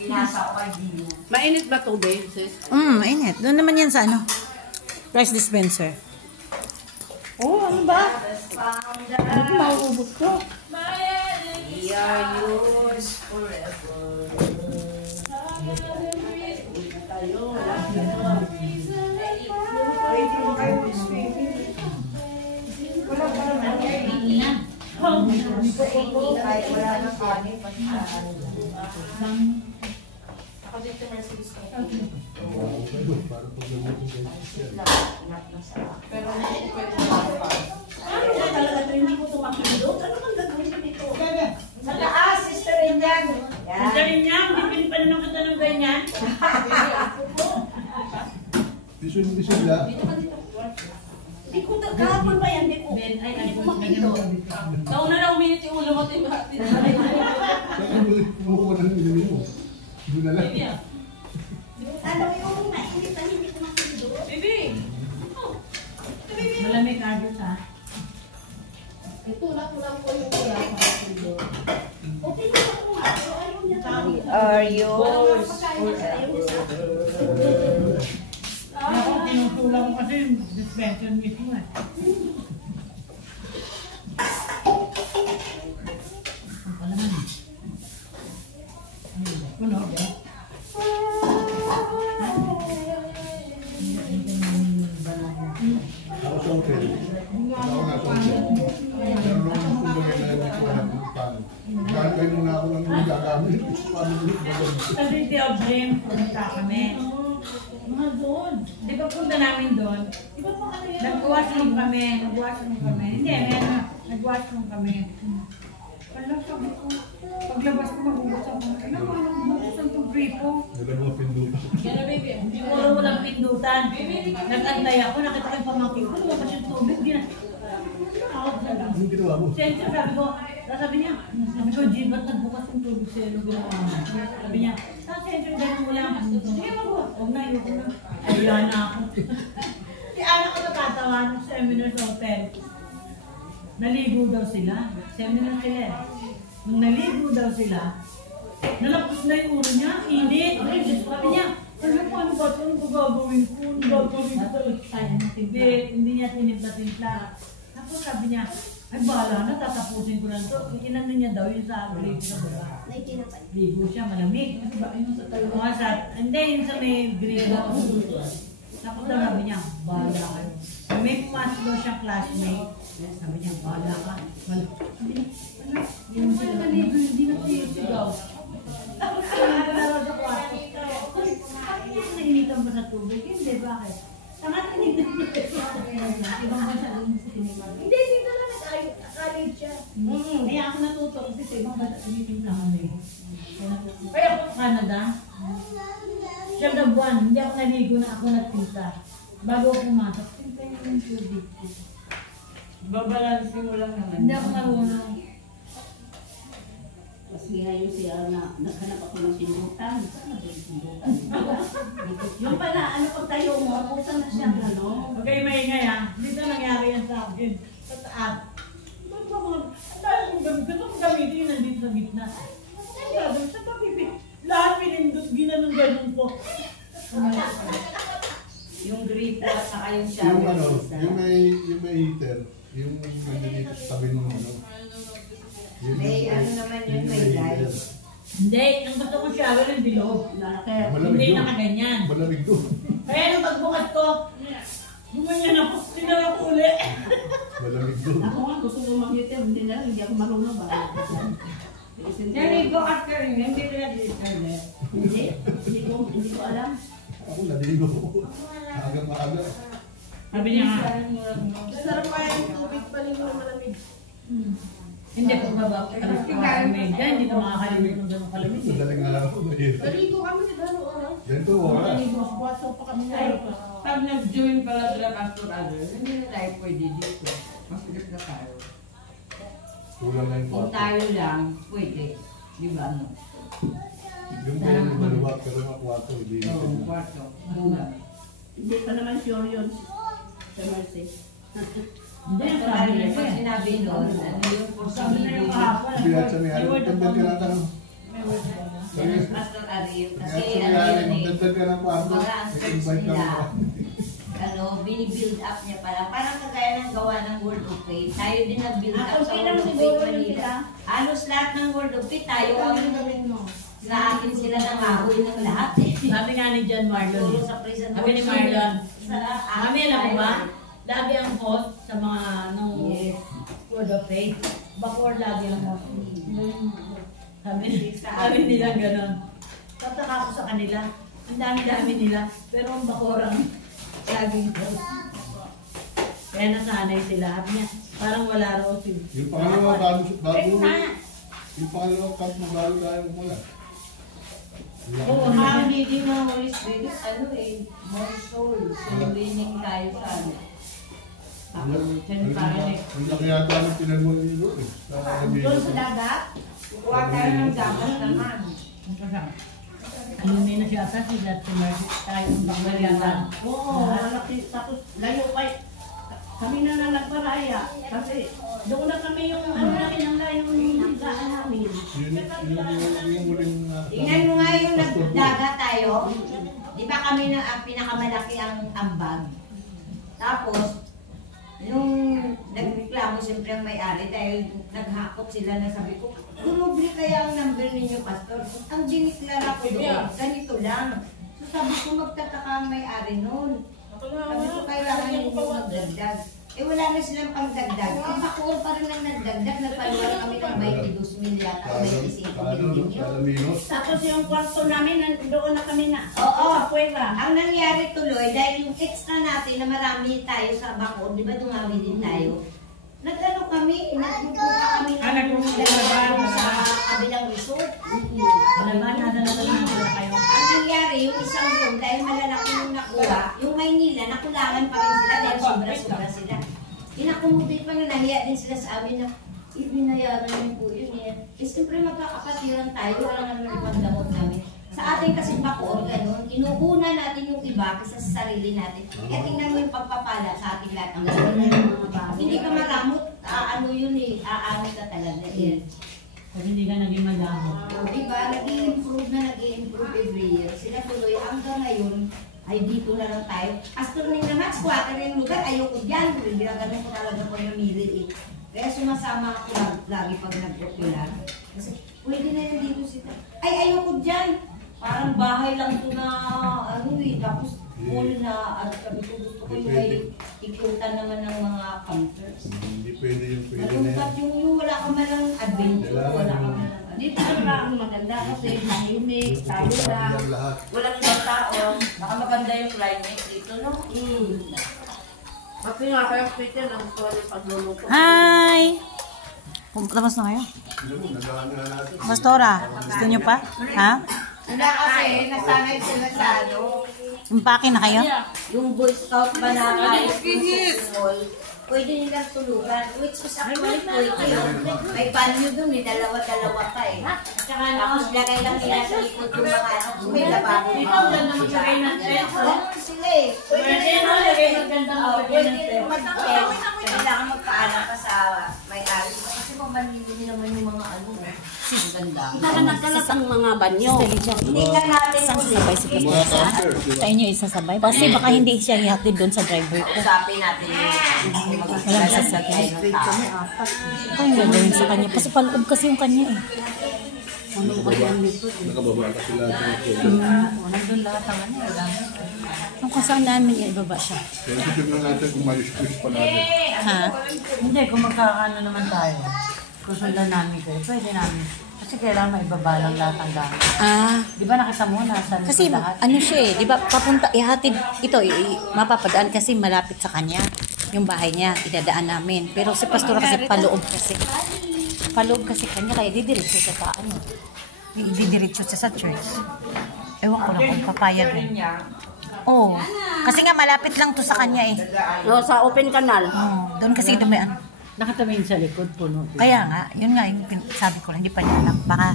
Pinasa ko kay Gina. Mainit ba tubig, sis? Mainit. Doon naman yan sa ano? Rice dispenser. Oh, ano ba? Ano mauubos ko? We are yours forever. Ako dito Mercedes ko. Pero hindi ko pwede talaga hindi ko tumakindot. Ano kang gagawin ko dito? Sa taas, sister Inyan. Sister Inyan, bibili pa naman kita ng ganyan. Bisun lang. Hindi ko kahapon pa yan, hindi ko makindot. Taon na lang uminit yung ulo mo. Kumukuha na ng ilimi mo. Doon na lang. Ano yung mainit na hindi ko makindot? Bibi! Malamig ka ha? Tulak-tulak ko yung tulak. Okay na ako nga, pero ayaw niya tao. We are yours. Ako, tinutulak ko kasi yung dispenser mismo eh. Ang palaman eh. Puno ba? Ako sa hotel. Ako na sa hotel. Meron lang yung kumbaga na hindi ko alam kung paano. Kahit kayo muna ako lang yung gagamit. Paano ulit magagamit? Kasi di Obrim, pumunta kami. Mga doon. Di ba punta namin doon? Nag-washroom kami. Hindi, nag-washroom kami. Alam, sabi ko, paglabas ko magugas ako. Ano mo, magugasan itong gripo? Wala mga pindutan. Gana, baby. Puro walang pindutan. Nag-antay ako, nakita ko yung pamangkin ko. Lumabas yung tubig. Anong ginawa mo? Sensor, sabi niya, G, ba't nagbukas yung tubig sa ilo? Sabi niya, sensor, ganun mo lang. Sige, mag-bukas. Huwag na, yun na. Ayan na ako. Si anak ko natatawa ng seminar sa hotel. Naligo daw sila. Seminar sila eh. Nung naligo daw sila, nalapos na yung ulo niya, init. Sabi niya, ano ba ito? Ano ba gagawin ko? Ano gagawin ko? Hindi niya tinimpla-timpla. Tapos sabi niya, ay bahala na, tatapusin ko lang ito. Inano niya daw yung sa grave sa baba. Ligo siya, malamig. Hindi, yung sa may grave daw. Tapos daw sabi niya, bahala kayo. May pumasok daw siyang classmate. Sabi niya, bahala ka. Sabi niya, ano? Yung sila naligo, hindi na sigaw. Tapos sinagalaw sa kwarto. Bakit niya nainitan ba sa tubig? Hindi, bakit? Tama tinignan niya. Ibang bansa lang sa tinignan. Hindi, dito lang nag-college siya. Kaya ako natuto kasi sa ibang bansa tinignan kami. Kaya ako sa Canada, siyam na buwan, hindi ako naligo na ako nagpinta. Bago ako pumasok, pinta yung tubig ko. Babalansin mo lang naman. Hindi ako marunong. Kasi ngayon siya na naghanap ako ng pindutan. Saan na ba yung pindutan? Yung pala, ano pag tayo mo, pusan na siya. Okay, maingay ha. Dito nangyari yan sa akin. Sa taas. Ba't ba mo? Ang dahil kong gamit. Gusto kong gamitin yung nandito sa gitna. Ay, gagawin. Sa pagpipit. Lahat pinindot. Ginanong-ganong po. Yung gripo at saka yung Yung shower. ano, yung may heater. Yung nandito sa tabi ng ano. May ano naman yun, may light. Hindi. Ang gusto kong shower yung bilog. Hindi nakaganyan. Malamig doon. Kaya nung pagbukas ko, gumanyan ako. Sinara ko uli. Malamig doon. Ako nga gusto ko mag-heater, hindi ako marunong ba? Naligo after yun, hindi nila dito. Hindi ko alam. Ako naligo. Maaga. Sabi niya nga. Sarap kaya yung tubig pa rin na malamig. Hindi ko babaw. Tapos kakalimig. Yan, hindi ko makakalimig ng ganun kalimig. Sa daling araw ko mahirap. Naligo kami sa gano'n oras. Ganito oras. Naligo, buwaso pa kami ngayon. Pag nag-join pala sila Pastor Adler, hindi na tayo pwede dito. Masigit na tayo. Kulang na yung Kung kwarto. tayo lang, pwede. Di ba no? Yung ganyan yung maluwag pero mga kwarto. Hindi Oo, kwarto. Kulang. Hindi pa naman sure yun sa Mercy. Hindi, Pastor sabi Adler, niya pag eh. sinabi nun, ano yung Sabi na yung possibility? kahapon. Pinat sa may araw. Tandang ka lang tanong. May word na. Yes, Pastor Ariel. Kasi Kaya ano yun eh. magdagdag ka ng kwarto. Kumbaga, ang search Invite ka nila, ng binibuild up niya pala. Parang kagaya ng gawa ng World of Faith. Tayo din nag-build up sa kung World of siguro Faith yung Manila. sila. Halos lahat ng World of Faith, tayo na akin sila nangahoy ng lahat eh. Sabi nga ni John Marlon. Puro sa prison. Sabi ni Marlon. Sa Mami, alam mo ba? Lagi ang host sa mga Yes. Word of Faith. Backward lagi ang host. Sabi nila gano'n. Tataka ako sa kanila. Ang dami-dami nila. Pero ang bakorang laging host. Kaya nasanay sila. Sabi niya, parang wala raw si... Yung pangalawa, yung pangalawa cup na bago tayo umula. Oo, ang leading ng Holy Spirit, more souls. So, winning tayo sa ano. Ang laki yata ng pinagmula nilo eh. Doon sa dagat, kukuha tayo ng dagat naman. Ano na siya ata si Dr. Mercy tayo ng Bangladesh. Oo, malaki. Tapos, layo kay... Kami na nagparaya. Kasi, doon na kami yung ano namin, ang layo ng higaan namin. Yung muling... Tingnan mo nga yung nagdagat tayo. Di ba kami na ang pinakamalaki ang ambag? Tapos, nung nagreklamo siyempre ang may-ari dahil naghakot sila na sabi ko, gumubli kaya ang number ninyo, Pastor. Ang diniklara ko doon, ganito lang. So sabi ko, magtataka ang may-ari noon. Sabi ko, kailangan ninyo magdagdag. Eh wala na silang pangdagdag. Ang Bacoor pa rin ang nagdagdag. Nagpaluwal kami ng 22 million at 25 million. Tapos yung kwarto namin, doon na kami na. Oo. Sa Puebla. Ang nangyari tuloy, dahil yung extra natin na marami tayo sa Bacoor, di ba dumawi din tayo? Nag-ano kami, nagpupunta kami sa kabilang resort. Ang nangyari, yung isang room, dahil malalaki yung nakuha, yung Maynila, nakulangan pa rin sila dahil sobra-sobra sila. Inakumudate pa na nahiya din sila sa amin na, ibinayaran niyo po yun eh. Eh, siyempre magkakapatiran tayo, wala nga naman ipagdamot namin. Sa ating kasi Bacoor, ganun, inuuna natin yung iba kaysa sa sarili natin. Kaya tingnan mo yung pagpapala sa ating lahat. Hindi ka maramot, ano yun eh, aano ka talaga eh. Pag hindi ka naging madamo. Diba, nag-i-improve every year. Sila tuloy, hanggang ngayon, ay dito na lang tayo. Astroning naman, squatter yung lugar, ayoko dyan. Hindi na ganun ko talaga ko namili eh. Kaya sumasama ako lagi pag nag-opilan. Kasi pwede na yun dito sila. Ay, ayoko dyan. Parang bahay lang ito na, ano eh, tapos full na, at sabi ko gusto ko yung may ikutan naman ng mga counters. Hindi pwede yung pwede na Malungkat yan. yung wala ka man lang adventure, wala ka man lang. Dito na ang maganda kasi tahimik, tayo lang. Lahat. Walang ibang tao. Baka maganda yung climate dito, no? Kasi nga kaya Peter, ang gusto ko yung pagluluto. Hi! Tapos na kayo? Pastora, gusto niyo pa? Ha? Wala kasi, nasanay sila sa ano. Impake na kayo? Yung Boy Scout ba na pwede nilang tulugan. Which is actually pwede yun. May banyo dun, may dalawa-dalawa pa eh. Tapos lagay lang nila sa likod yung mga ano, may lababo. Dito, ganda maglagay ng tent. Ganun sila eh. Pwede na lagay ng ganda maglagay ng tent. Mag-tent. Kailangan magpaalam ka sa may-ari. Kasi kung manlilin naman yung mga ano. Ang ganda. Nagkalat ang mga banyo. Hindi ka natin ulit. Mga counter, di ba? Sa inyo isasabay? Kasi baka hindi siya ihatid doon sa driver ko. Usapin natin yung Walang sasakyan. Ito yung gagawin sa kanya. Kasi paloob kasi yung kanya eh. Nakababa kasi lahat ng ito. Nandun lahat ang ano. Kung kasaan namin, ibaba siya. Sensitive na natin kung may-squeeze pa natin. Ha? Hindi, kung magkakaano naman tayo, kusundan namin kayo, pwede namin. Kasi kailangan maibaba lang lahat ang gamit. Ah. Di ba nakita mo, nasa Kasi lahat? ano siya eh, di ba papunta, ihatid, ito, mapapadaan kasi malapit sa kanya. Yung bahay niya, idadaan namin. Pero si Pastora kasi paloob kasi. Paloob kasi kanya, kaya didiretso siya sa ano. Didiretso siya sa church. Ewan ko lang kung papayag rin. Oo. Kasi nga malapit lang to sa kanya eh. No, sa open canal. Oh, doon kasi dumaan. Nakita mo yun sa likod, puno. Kaya nga, yun nga yung sabi ko lang, hindi pa niya alam. Baka